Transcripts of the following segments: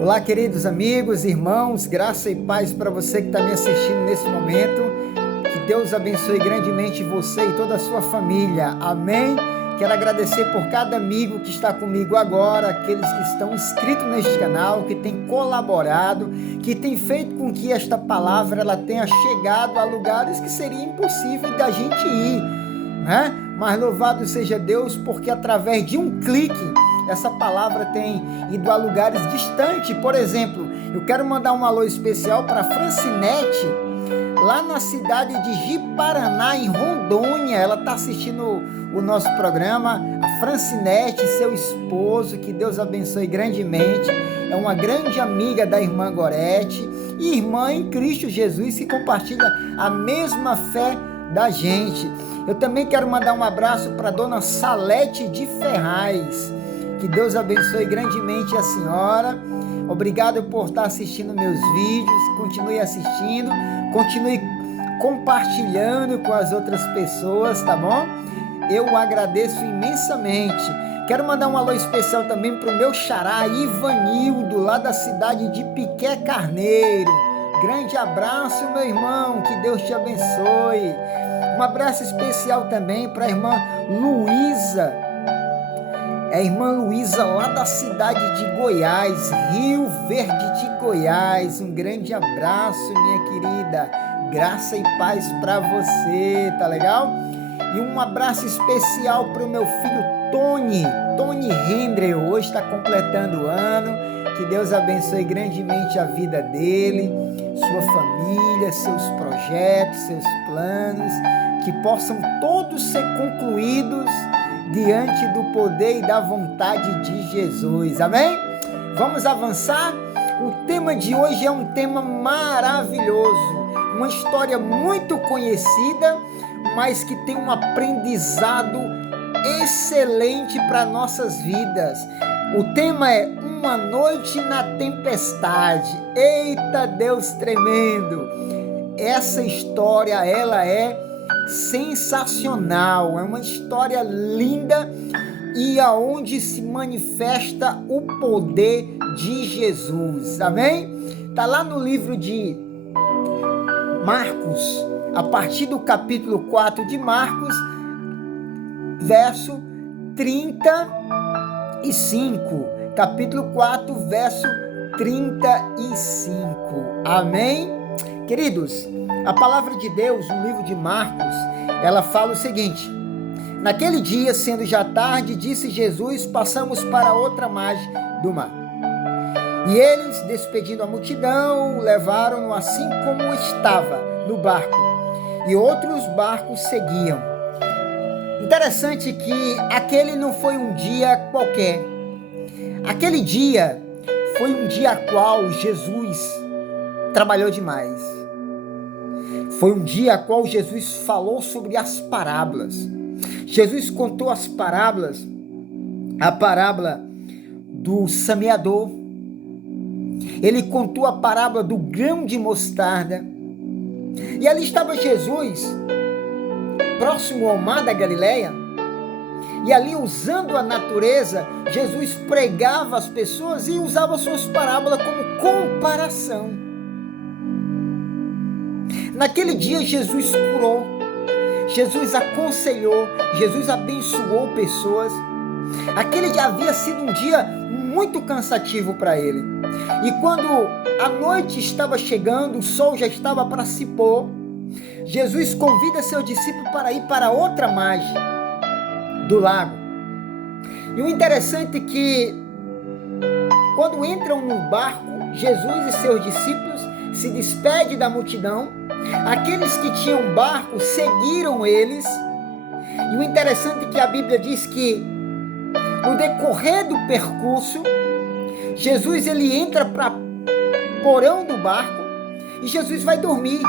Olá, queridos amigos, irmãos, graça e paz para você que está me assistindo nesse momento. Que Deus abençoe grandemente você e toda a sua família. Amém? Quero agradecer por cada amigo que está comigo agora, aqueles que estão inscritos neste canal, que têm colaborado, que têm feito com que esta palavra ela tenha chegado a lugares que seria impossível da gente ir, né? Mas louvado seja Deus, porque através de um clique, essa palavra tem ido a lugares distantes. Por exemplo, eu quero mandar um alô especial para Francinete, lá na cidade de Ji-Paraná, em Rondônia. Ela está assistindo o nosso programa. A Francinete, seu esposo, que Deus abençoe grandemente. É uma grande amiga da irmã Gorete e irmã em Cristo Jesus, que compartilha a mesma fé da gente. Eu também quero mandar um abraço para a dona Salete de Ferraz. Que Deus abençoe grandemente a senhora. Obrigado por estar assistindo meus vídeos. Continue assistindo. Continue compartilhando com as outras pessoas, tá bom? Eu agradeço imensamente. Quero mandar um alô especial também para o meu xará Ivanildo, lá da cidade de Piqué Carneiro. Grande abraço, meu irmão. Que Deus te abençoe. Um abraço especial também para a irmã Luísa. É a irmã Luísa, lá da cidade de Goiás, Rio Verde de Goiás. Um grande abraço, minha querida. Graça e paz para você, tá legal? E um abraço especial para o meu filho Tony Hendrey. Hoje está completando o ano. Que Deus abençoe grandemente a vida dele, sua família, seus projetos, seus planos. Que possam todos ser concluídos diante do poder e da vontade de Jesus, amém? Vamos avançar? O tema de hoje é um tema maravilhoso, uma história muito conhecida, mas que tem um aprendizado excelente para nossas vidas. O tema é Uma Noite na Tempestade. Eita, Deus tremendo! Essa história, ela é sensacional, é uma história linda e aonde se manifesta o poder de Jesus, amém? Tá lá no livro de Marcos, a partir do capítulo 4 de Marcos, verso 35, capítulo 4, verso 35, amém? Queridos, a palavra de Deus, no livro de Marcos, ela fala o seguinte: naquele dia, sendo já tarde, disse Jesus, passamos para outra margem do mar. E eles, despedindo a multidão, levaram-no assim como estava no barco, e outros barcos seguiam. Interessante que aquele não foi um dia qualquer. Aquele dia foi um dia qual Jesus trabalhou demais. Foi um dia a qual Jesus falou sobre as parábolas. Jesus contou as parábolas, a parábola do semeador. Ele contou a parábola do grão de mostarda. E ali estava Jesus, próximo ao mar da Galileia. E ali, usando a natureza, Jesus pregava às pessoas e usava suas parábolas como comparação. Naquele dia, Jesus curou, Jesus aconselhou, Jesus abençoou pessoas. Aquele dia havia sido um dia muito cansativo para ele. E quando a noite estava chegando, o sol já estava para se pôr, Jesus convida seu discípulo para ir para outra margem do lago. E o interessante é que, quando entram no barco, Jesus e seus discípulos se despedem da multidão. Aqueles que tinham barco seguiram eles. E o interessante é que a Bíblia diz que no decorrer do percurso, Jesus ele entra para o porão do barco e Jesus vai dormir.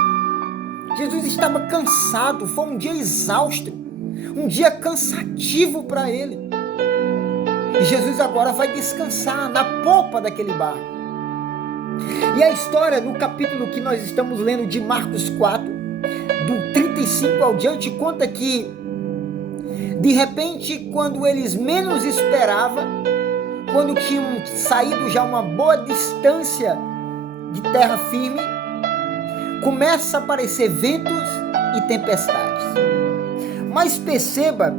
Jesus estava cansado, foi um dia exausto, um dia cansativo para ele. E Jesus agora vai descansar na popa daquele barco. E a história, no capítulo que nós estamos lendo de Marcos 4, do 35 ao diante, conta que, de repente, quando eles menos esperavam, quando tinham saído já uma boa distância de terra firme, começa a aparecer ventos e tempestades. Mas perceba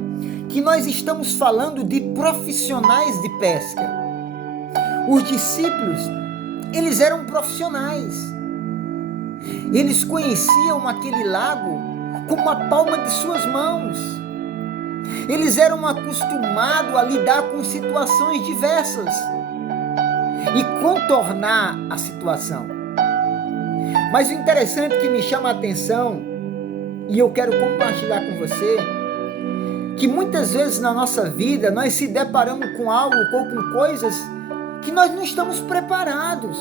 que nós estamos falando de profissionais de pesca. Os discípulos, eles eram profissionais. Eles conheciam aquele lago como a palma de suas mãos. Eles eram acostumados a lidar com situações diversas e contornar a situação. Mas o interessante que me chama a atenção, e eu quero compartilhar com você, que muitas vezes na nossa vida nós se deparamos com algo ou com coisas que nós não estamos preparados.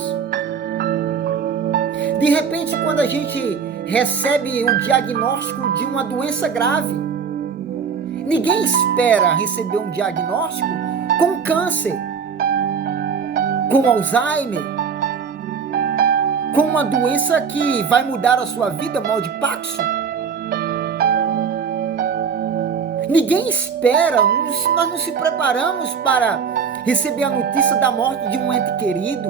De repente, quando a gente recebe o diagnóstico de uma doença grave, ninguém espera receber um diagnóstico com câncer, com Alzheimer, com uma doença que vai mudar a sua vida, mal de Parkinson. Ninguém espera, nós não se preparamos para receber a notícia da morte de um ente querido,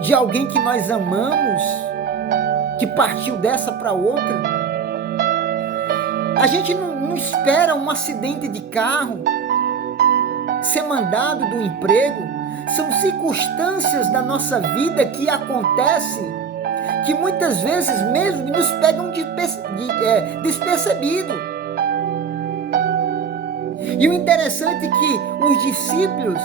de alguém que nós amamos, que partiu dessa para outra. A gente não espera um acidente de carro, ser mandado do emprego. São circunstâncias da nossa vida que acontecem, que muitas vezes mesmo nos pegam despercebido. E o interessante é que os discípulos,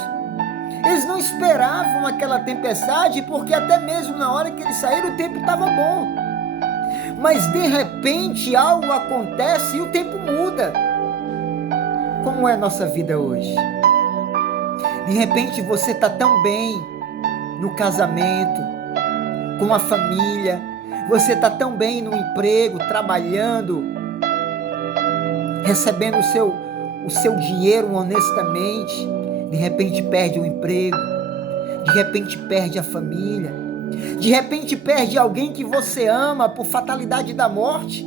eles não esperavam aquela tempestade, porque até mesmo na hora que eles saíram o tempo estava bom. Mas de repente algo acontece e o tempo muda. Como é a nossa vida hoje? De repente você está tão bem no casamento, com a família, você está tão bem no emprego, trabalhando, recebendo o seu dinheiro honestamente, de repente perde o emprego, de repente perde a família, de repente perde alguém que você ama por fatalidade da morte.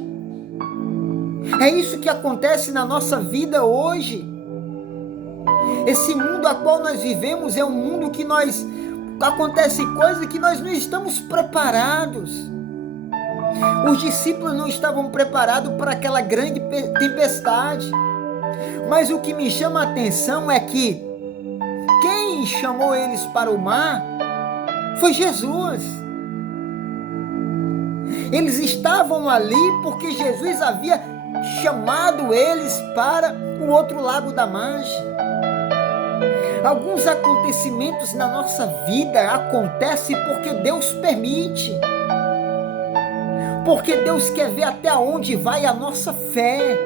É isso que acontece na nossa vida hoje. Esse mundo a qual nós vivemos é um mundo que acontece coisas que nós não estamos preparados. Os discípulos não estavam preparados para aquela grande tempestade. Mas o que me chama a atenção é que quem chamou eles para o mar foi Jesus. Eles estavam ali porque Jesus havia chamado eles para o outro lado da margem. Alguns acontecimentos na nossa vida acontecem porque Deus permite. Porque Deus quer ver até onde vai a nossa fé.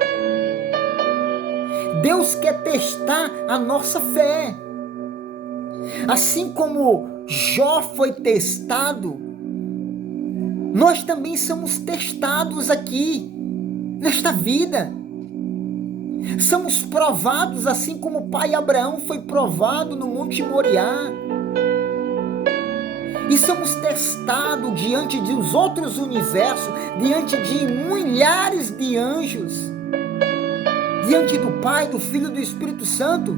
Deus quer testar a nossa fé. Assim como Jó foi testado, nós também somos testados aqui, nesta vida. Somos provados assim como o pai Abraão foi provado no Monte Moriá. E somos testados diante dos outros universos, diante de milhares de anjos, diante do Pai, do Filho e do Espírito Santo.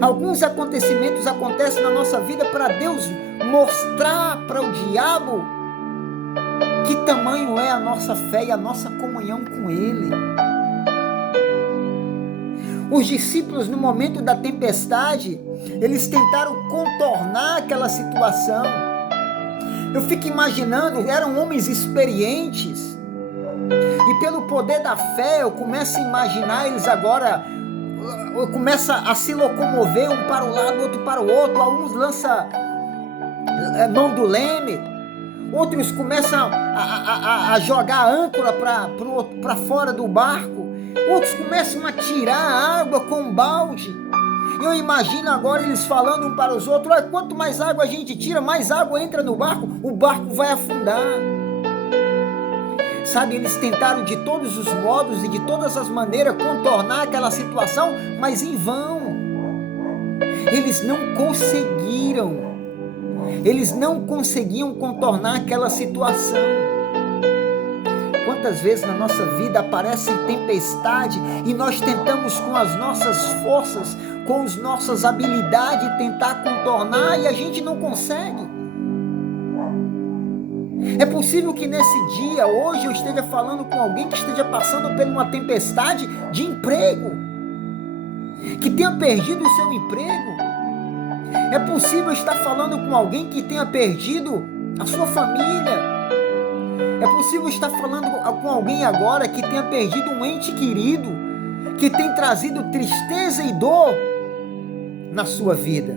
Alguns acontecimentos acontecem na nossa vida para Deus mostrar para o diabo que tamanho é a nossa fé e a nossa comunhão com Ele. Os discípulos, no momento da tempestade, eles tentaram contornar aquela situação. Eu fico imaginando, eram homens experientes, e pelo poder da fé, eu começo a imaginar eles agora, começa a se locomover um para o lado, outro para o outro. Alguns lançam mão do leme, outros começam a jogar a âncora para fora do barco, outros começam a tirar a água com um balde. Eu imagino agora eles falando um para os outros: olha, quanto mais água a gente tira, mais água entra no barco, o barco vai afundar. Sabe, eles tentaram de todos os modos e de todas as maneiras contornar aquela situação, mas em vão. Eles não conseguiram. Eles não conseguiam contornar aquela situação. Quantas vezes na nossa vida aparece tempestade e nós tentamos com as nossas forças com as nossas habilidades, tentar contornar e a gente não consegue. É possível que nesse dia, hoje, eu esteja falando com alguém que esteja passando por uma tempestade de emprego, que tenha perdido o seu emprego. É possível estar falando com alguém que tenha perdido a sua família. É possível estar falando com alguém agora que tenha perdido um ente querido, que tem trazido tristeza e dor na sua vida.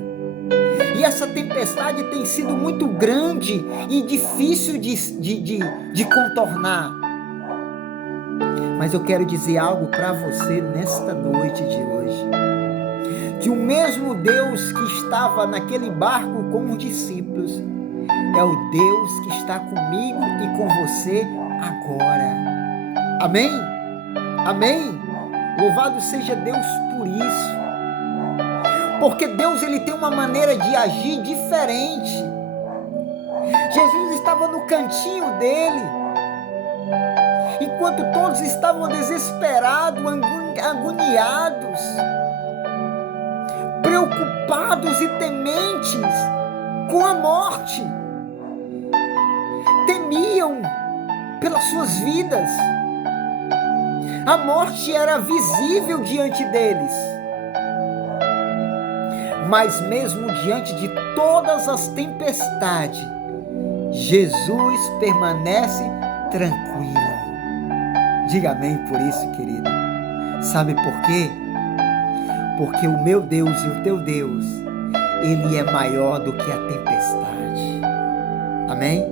E essa tempestade tem sido muito grande e difícil de contornar. Mas eu quero dizer algo para você nesta noite de hoje. Que o mesmo Deus que estava naquele barco com os discípulos é o Deus que está comigo e com você agora. Amém? Amém? Louvado seja Deus por isso. Porque Deus, ele tem uma maneira de agir diferente. Jesus estava no cantinho dele, enquanto todos estavam desesperados, agoniados, preocupados e tementes com a morte. Temiam pelas suas vidas. A morte era visível diante deles. Mas mesmo diante de todas as tempestades, Jesus permanece tranquilo. Diga amém por isso, querido. Sabe por quê? Porque o meu Deus e o teu Deus, ele é maior do que a tempestade. Amém?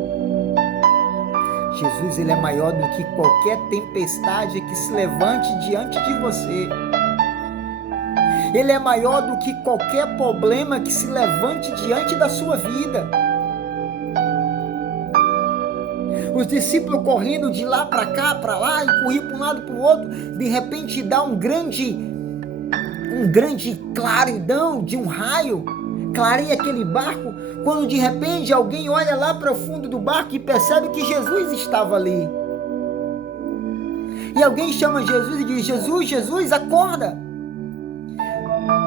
Jesus, ele é maior do que qualquer tempestade que se levante diante de você. Ele é maior do que qualquer problema que se levante diante da sua vida. Os discípulos correndo de lá para cá, para lá, e corriam para um lado para o outro, de repente dá um grande claridão de um raio, clareia aquele barco, quando de repente alguém olha lá para o fundo do barco e percebe que Jesus estava ali. E alguém chama Jesus e diz: Jesus, Jesus, acorda,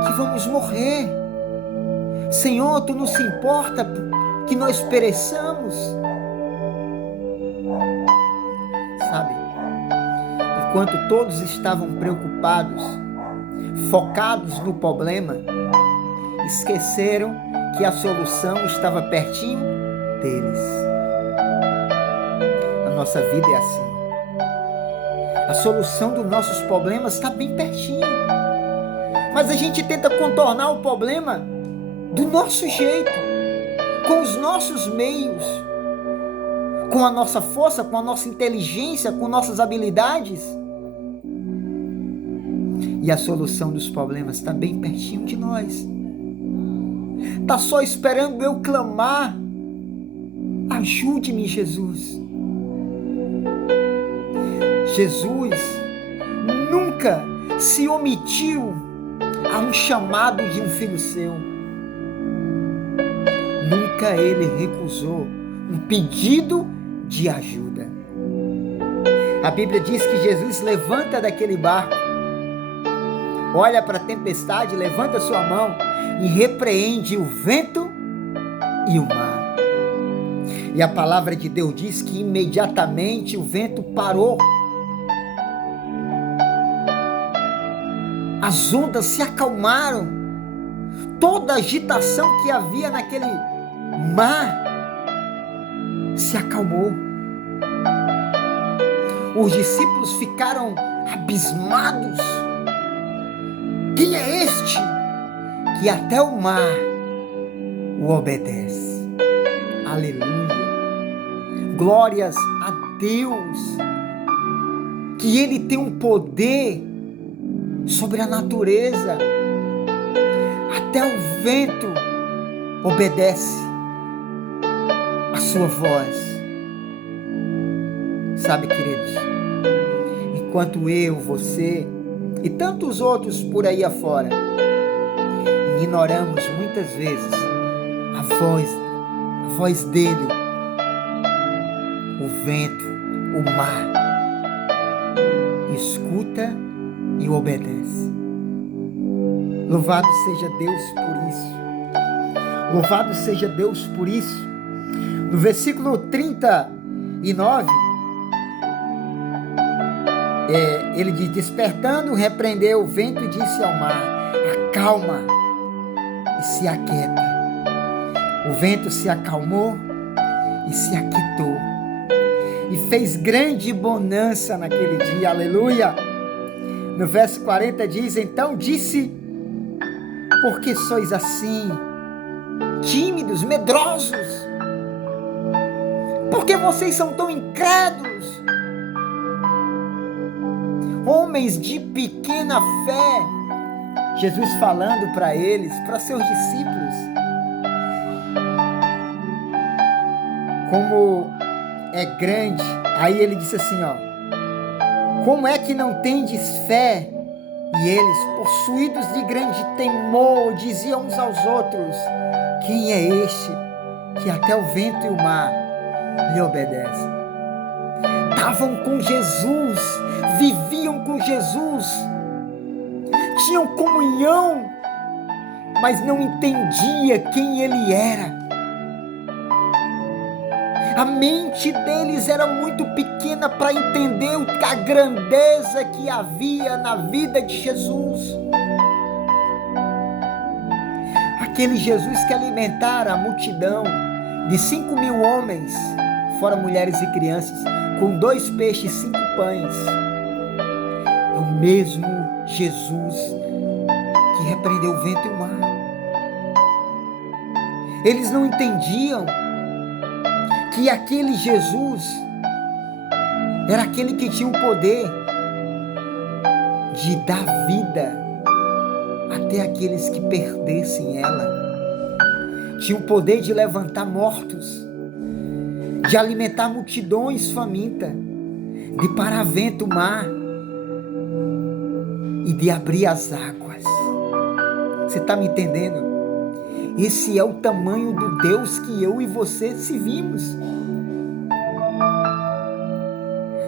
que vamos morrer. Senhor, tu não se importa que nós pereçamos? Sabe, enquanto todos estavam preocupados, focados no problema, esqueceram que a solução estava pertinho deles. A nossa vida é assim. A solução dos nossos problemas está bem pertinho. Mas a gente tenta contornar o problema do nosso jeito, com os nossos meios, com a nossa força, com a nossa inteligência, com nossas habilidades. E a solução dos problemas está bem pertinho de nós. Está só esperando eu clamar: ajude-me, Jesus. Jesus nunca se omitiu a um chamado de um filho seu. Nunca ele recusou um pedido de ajuda. A Bíblia diz que Jesus levanta daquele barco, olha para a tempestade, levanta sua mão e repreende o vento e o mar. E a palavra de Deus diz que imediatamente o vento parou. As ondas se acalmaram. Toda a agitação que havia naquele mar se acalmou. Os discípulos ficaram abismados. Quem é este que até o mar o obedece? Aleluia! Glórias a Deus, que Ele tem um poder sobre a natureza. Até o vento obedece a sua voz. Sabe, queridos, enquanto eu, você e tantos outros por aí afora ignoramos muitas vezes a voz dele, o vento, o mar escuta e obedece. Louvado seja Deus por isso. Louvado seja Deus por isso. No versículo 39, ele diz: despertando, repreendeu o vento e disse ao mar: acalma, e se aquieta. O vento se acalmou e se aquietou, e fez grande bonança naquele dia, aleluia. No verso 40 diz: então disse: por que sois assim, tímidos, medrosos? Por que vocês são tão incrédulos? Homens de pequena fé. Jesus falando para eles, para seus discípulos, como é grande. Aí ele disse assim, como é que não tendes fé? E eles, possuídos de grande temor, diziam uns aos outros: quem é este que até o vento e o mar lhe obedecem? Estavam com Jesus, viviam com Jesus, tinham comunhão, mas não entendia quem ele era. A mente deles era muito pequena para entender a grandeza que havia na vida de Jesus. Aquele Jesus que alimentara a multidão de 5.000 homens, fora mulheres e crianças, com 2 peixes e 5 pães. É o mesmo Jesus que repreendeu o vento e o mar. Eles não entendiam que aquele Jesus era aquele que tinha o poder de dar vida até aqueles que perdessem ela. Tinha o poder de levantar mortos, de alimentar multidões famintas, de parar vento, mar e de abrir as águas. Você está me entendendo? Esse é o tamanho do Deus que eu e você servimos.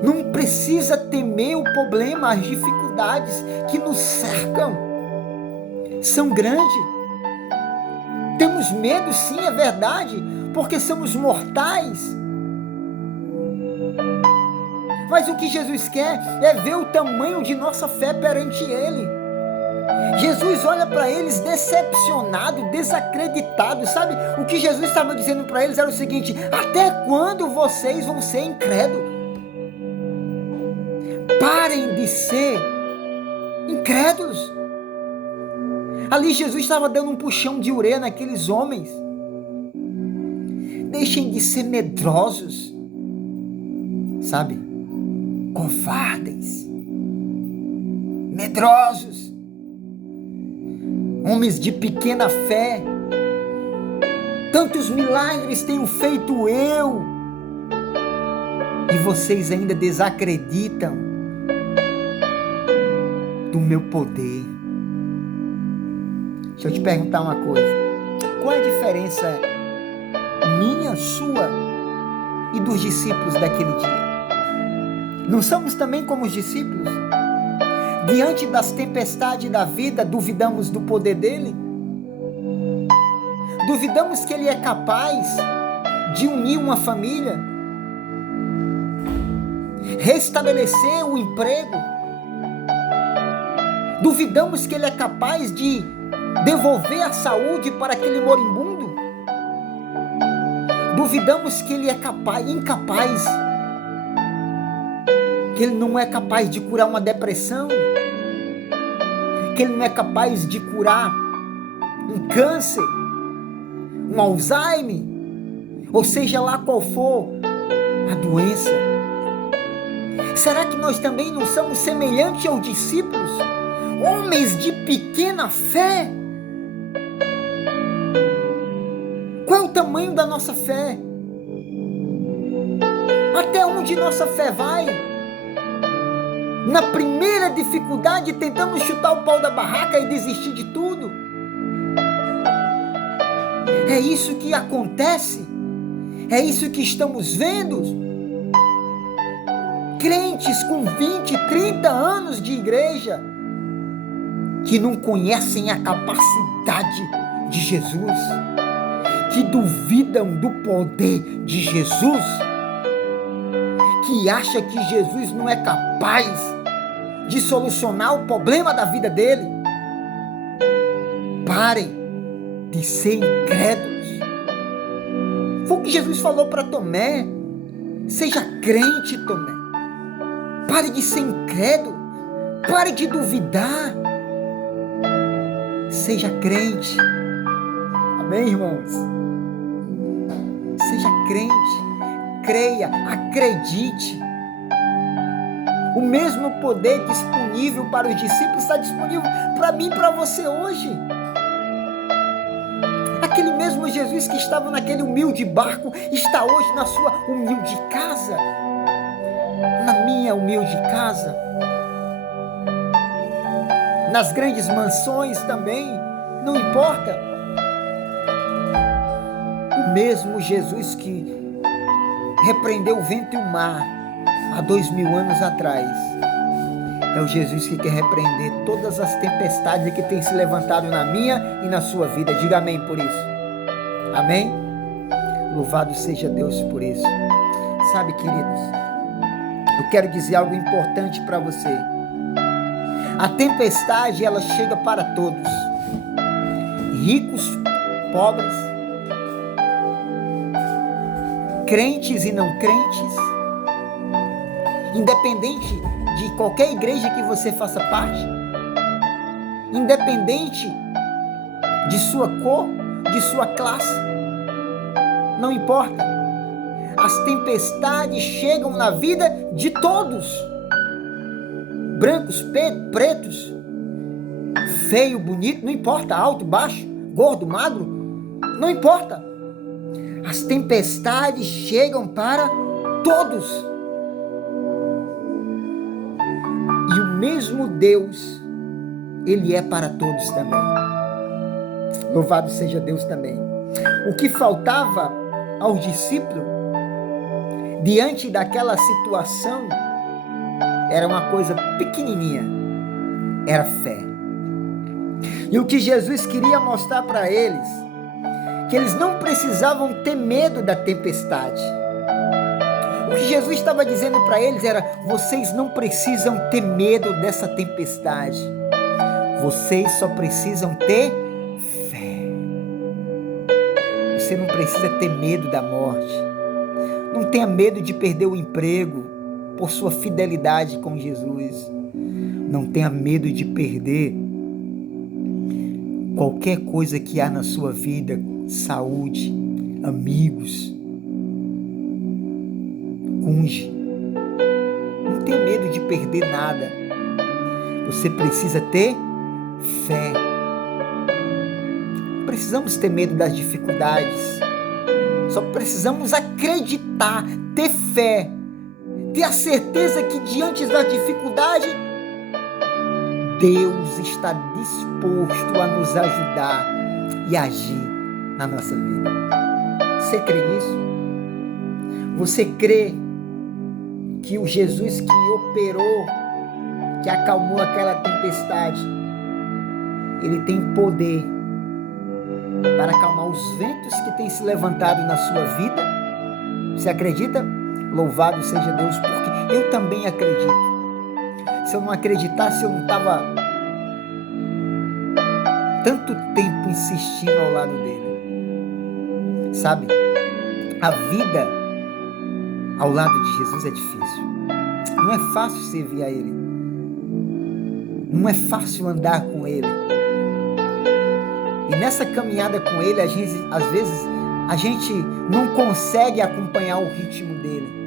Não precisa temer o problema, as dificuldades que nos cercam são grandes. Temos medo, sim, é verdade, porque somos mortais. Mas o que Jesus quer é ver o tamanho de nossa fé perante Ele. Jesus olha para eles decepcionado, desacreditado, sabe? O que Jesus estava dizendo para eles era o seguinte: até quando vocês vão ser incrédulos? Parem de ser incrédulos. Ali Jesus estava dando um puxão de orelha naqueles homens. Deixem de ser medrosos, sabe? Covardes, medrosos, homens de pequena fé. Tantos milagres tenho feito eu, e vocês ainda desacreditam do meu poder. Deixa eu te perguntar uma coisa: qual é a diferença minha, sua e dos discípulos daquele dia? Não somos também como os discípulos? Diante das tempestades da vida, duvidamos do poder dele? Duvidamos que ele é capaz de unir uma família, restabelecer o emprego? Duvidamos que ele é capaz de devolver a saúde para aquele moribundo? Duvidamos que ele é incapaz, que ele não é capaz de curar uma depressão, que ele não é capaz de curar um câncer, um Alzheimer, ou seja lá qual for a doença? Será que nós também não somos semelhantes aos discípulos, homens de pequena fé? Qual é o tamanho da nossa fé? Até onde nossa fé vai? Na primeira dificuldade, tentamos chutar o pau da barraca e desistir de tudo? É isso que acontece? É isso que estamos vendo? Crentes com 20, 30 anos de igreja, que não conhecem a capacidade de Jesus, que duvidam do poder de Jesus, que acham que Jesus não é capaz de solucionar o problema da vida dele. Parem de ser incrédulos. Foi o que Jesus falou para Tomé. Seja crente, Tomé. Pare de ser incrédulo. Pare de duvidar. Seja crente. Amém, irmãos? Seja crente. Creia, acredite. O mesmo poder disponível para os discípulos está disponível para mim e para você hoje. Aquele mesmo Jesus que estava naquele humilde barco está hoje na sua humilde casa, na minha humilde casa, nas grandes mansões também, não importa. O mesmo Jesus que repreendeu o vento e o mar há 2000 anos atrás, é o Jesus que quer repreender todas as tempestades que têm se levantado na minha e na sua vida. Diga amém por isso. Amém? Louvado seja Deus por isso. Sabe, queridos, eu quero dizer algo importante para você. A tempestade, ela chega para todos. Ricos, pobres, crentes e não crentes, independente de qualquer igreja que você faça parte, independente de sua cor, de sua classe, não importa. As tempestades chegam na vida de todos, brancos, pretos, feio, bonito, não importa, alto, baixo, gordo, magro, não importa. As tempestades chegam para todos. E o mesmo Deus, Ele é para todos também. Louvado seja Deus também. O que faltava aos discípulos, diante daquela situação, era uma coisa pequenininha, era fé. E o que Jesus queria mostrar para eles, que eles não precisavam ter medo da tempestade. O que Jesus estava dizendo para eles era: vocês não precisam ter medo dessa tempestade. Vocês só precisam ter fé. Você não precisa ter medo da morte. Não tenha medo de perder o emprego por sua fidelidade com Jesus. Não tenha medo de perder qualquer coisa que há na sua vida, saúde, amigos, cônjuge. Não tenha medo de perder nada. Você precisa ter fé. Não precisamos ter medo das dificuldades. Só precisamos acreditar, ter fé, ter a certeza que diante da dificuldade, Deus está disposto a nos ajudar e agir na nossa vida. Você crê nisso? Você crê que o Jesus que operou, que acalmou aquela tempestade, Ele tem poder para acalmar os ventos que têm se levantado na sua vida? Você acredita? Louvado seja Deus, porque eu também acredito. Se eu não acreditasse, eu não estava tanto tempo insistindo ao lado dele. Sabe, a vida ao lado de Jesus é difícil. Não é fácil servir a Ele. Não é fácil andar com Ele. E nessa caminhada com Ele, às vezes, a gente não consegue acompanhar o ritmo dele.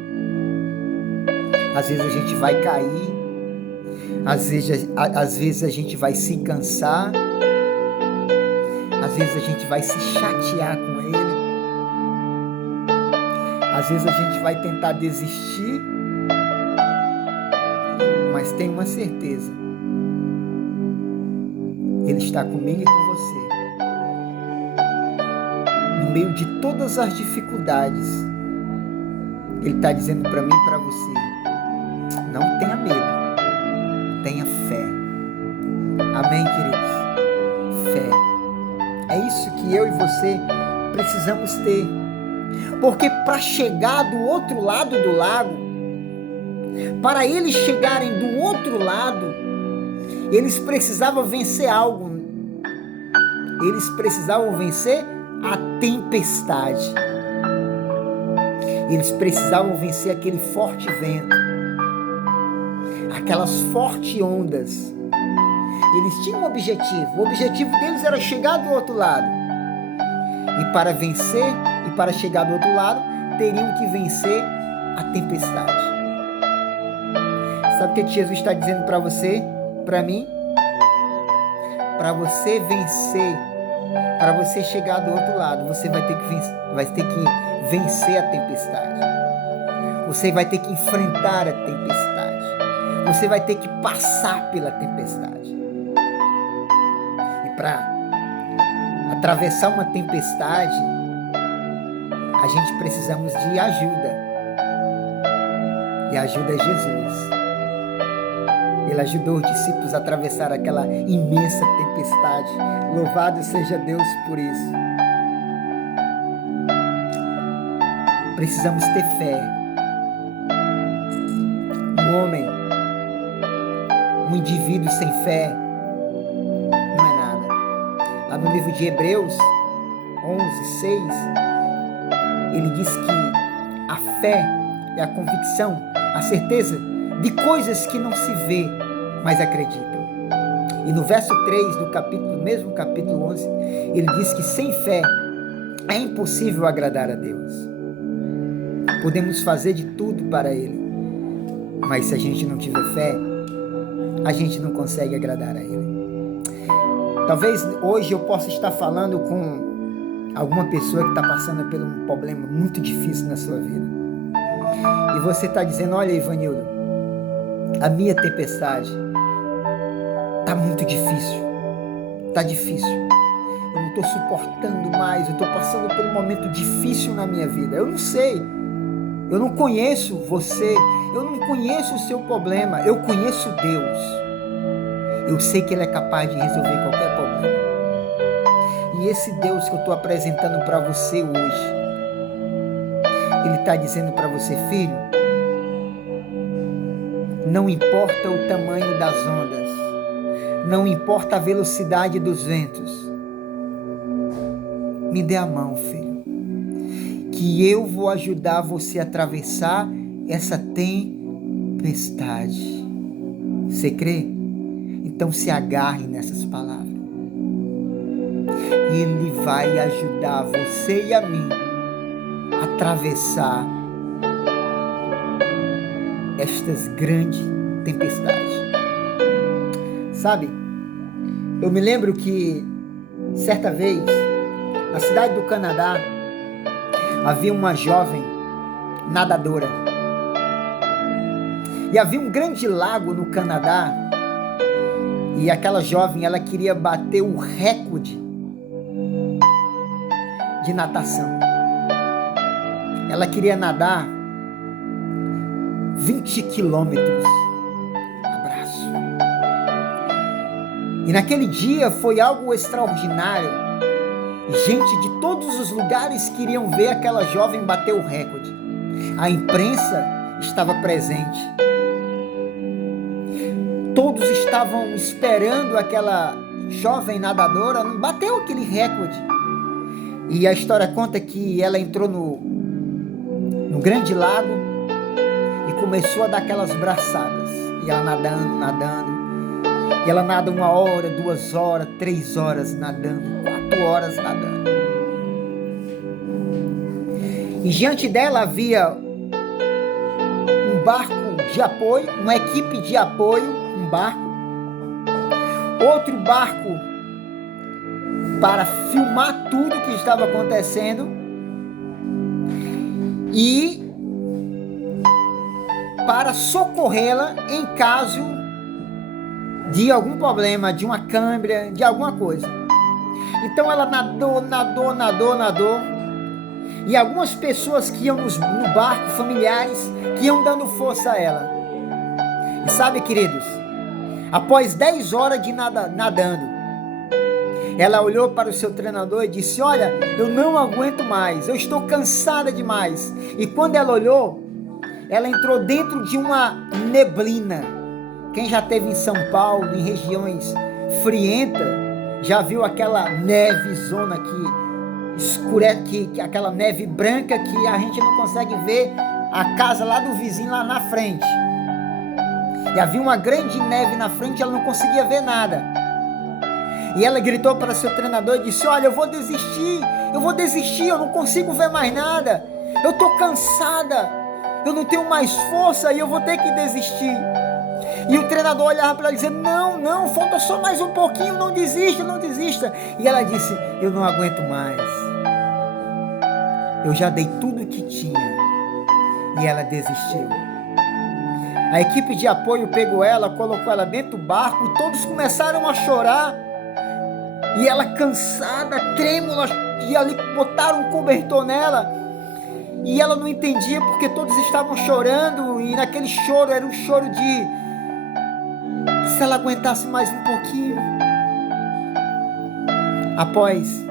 Às vezes a gente vai cair. Às vezes a gente vai se cansar. Às vezes a gente vai se chatear com Ele. Às vezes a gente vai tentar desistir. Mas tenha uma certeza. Ele está comigo e com você. No meio de todas as dificuldades, Ele está dizendo para mim e para você: não tenha medo, tenha fé, Amém, queridos? Fé. É isso que eu e você precisamos ter. Porque para chegar do outro lado do lago, para eles chegarem do outro lado, eles precisavam vencer algo. Eles precisavam vencer a tempestade. Eles precisavam vencer aquele forte vento, aquelas fortes ondas. Eles tinham um objetivo. O objetivo deles era chegar do outro lado. E para vencer e para chegar do outro lado, teriam que vencer a tempestade. Sabe o que Jesus está dizendo para você, para mim? Para você vencer, para você chegar do outro lado, você vai ter que vencer a tempestade. Você vai ter que enfrentar a tempestade. Você vai ter que passar pela tempestade. E para atravessar uma tempestade, a gente precisamos de ajuda. E a ajuda é Jesus. Ele ajudou os discípulos a atravessar aquela imensa tempestade. Louvado seja Deus por isso. Precisamos ter fé. Um homem, um indivíduo sem fé, não é nada. Lá no livro de Hebreus 11:6, ele diz que a fé é a convicção, a certeza de coisas que não se vê, mas acreditam. E no verso 3 do mesmo capítulo 11, ele diz que sem fé é impossível agradar a Deus. Podemos fazer de tudo para Ele, mas se a gente não tiver fé, a gente não consegue agradar a Ele. Talvez hoje eu possa estar falando com alguma pessoa que está passando por um problema muito difícil na sua vida. E você está dizendo: olha, Ivanildo, a minha tempestade está muito difícil. Está difícil. Eu não estou suportando mais. Eu estou passando por um momento difícil na minha vida. Eu não sei. Eu não conheço você. Eu não conheço o seu problema. Eu conheço Deus. Eu sei que Ele é capaz de resolver qualquer problema. E esse Deus que eu estou apresentando para você hoje, Ele está dizendo para você: filho, não importa o tamanho das ondas, não importa a velocidade dos ventos, me dê a mão, filho, que eu vou ajudar você a atravessar essa tempestade. Você crê? Então se agarre nessas palavras. Ele vai ajudar você e a mim a atravessar estas grandes tempestades. Sabe, eu me lembro que certa vez, na cidade do Canadá, havia uma jovem nadadora. E havia um grande lago no Canadá, e aquela jovem, ela queria bater o recorde de natação. Ela queria nadar 20 quilômetros. Abraço. E naquele dia foi algo extraordinário. Gente de todos os lugares queriam ver aquela jovem bater o recorde. A imprensa estava presente. Todos estavam esperando aquela jovem nadadora bater aquele recorde. E a história conta que ela entrou no grande lago e começou a dar aquelas braçadas. E ela nadando. E ela nada 1 hora, 2 horas, 3 horas nadando, 4 horas nadando. E diante dela havia um barco de apoio, uma equipe de apoio, um barco. Outro barco para filmar tudo que estava acontecendo. E para socorrê-la em caso de algum problema, de uma câimbra, de alguma coisa. Então ela nadou. E algumas pessoas que iam no barco, familiares, que iam dando força a ela. E sabe, queridos, Após 10 horas de nadando, ela olhou para o seu treinador e disse: olha, eu não aguento mais, eu estou cansada demais. E quando ela olhou, ela entrou dentro de uma neblina. Quem já esteve em São Paulo, em regiões frientas, já viu aquela neve zona que aquela neve branca que a gente não consegue ver a casa lá do vizinho lá na frente. E havia uma grande neve na frente, ela não conseguia ver nada. E ela gritou para seu treinador e disse: olha, eu vou desistir, eu não consigo ver mais nada, eu estou cansada, eu não tenho mais força e eu vou ter que desistir. E o treinador olhava para ela e dizia: não, falta só mais um pouquinho, não desista. E ela disse: eu não aguento mais, eu já dei tudo o que tinha. E ela desistiu. A equipe de apoio pegou ela, colocou ela dentro do barco e todos começaram a chorar. E ela cansada, trêmula, e ali botaram um cobertor nela. E ela não entendia porque todos estavam chorando. E naquele choro era um choro de: se ela aguentasse mais um pouquinho. Após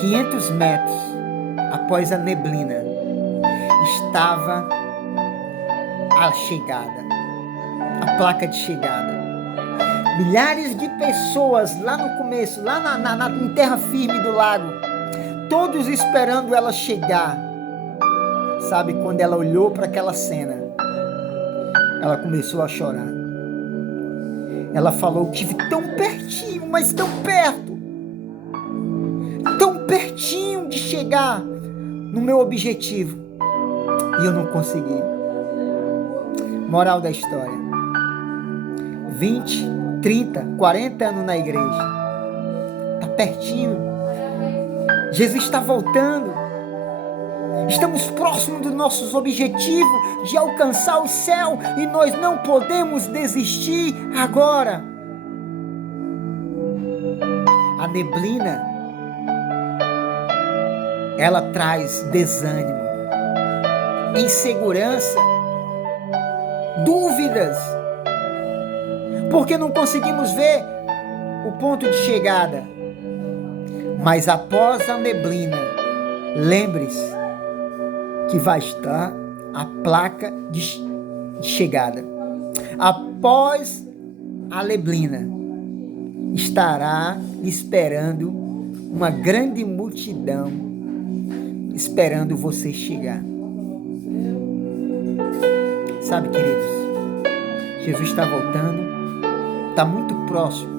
500 metros, após a neblina, estava a chegada, a placa de chegada. Milhares de pessoas lá no começo, lá em terra firme do lago, todos esperando ela chegar. Sabe, quando ela olhou para aquela cena, ela começou a chorar. Ela falou: estive tão pertinho, mas tão perto, tão pertinho de chegar no meu objetivo, e eu não consegui. Moral da história: 20, 30, 40 anos na igreja, está pertinho, Jesus está voltando, estamos próximos dos nossos objetivos de alcançar o céu, e nós não podemos desistir agora. A neblina, ela traz desânimo, insegurança, dúvidas, porque não conseguimos ver o ponto de chegada. Mas após a neblina, lembre-se que vai estar a placa de chegada. Após a neblina, estará esperando uma grande multidão, esperando você chegar. Sabe, queridos, Jesus está voltando, está muito próximo,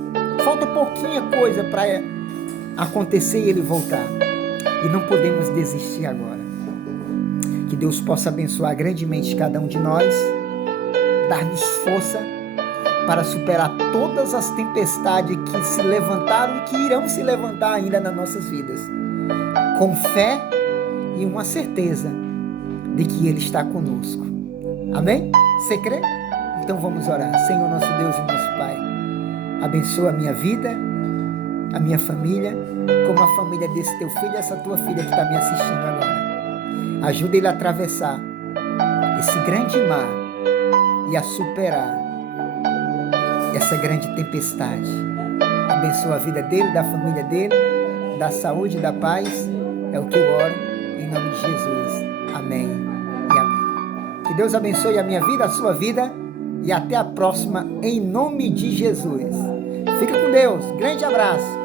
falta pouquinha coisa para acontecer e ele voltar, e não podemos desistir agora. Que Deus possa abençoar grandemente cada um de nós, dar-nos força para superar todas as tempestades que se levantaram e que irão se levantar ainda nas nossas vidas, com fé e uma certeza de que Ele está conosco. Amém? Você crê? Então vamos orar. Senhor, nosso Deus e nosso Pai, abençoa a minha vida, a minha família, como a família desse teu filho e essa tua filha que está me assistindo agora. Ajuda ele a atravessar esse grande mar e a superar essa grande tempestade. Abençoa a vida dele, da família dele, da saúde e da paz. É o que eu oro em nome de Jesus. Amém e amém. Que Deus abençoe a minha vida, a sua vida, e até a próxima em nome de Jesus. Fica com Deus. Grande abraço.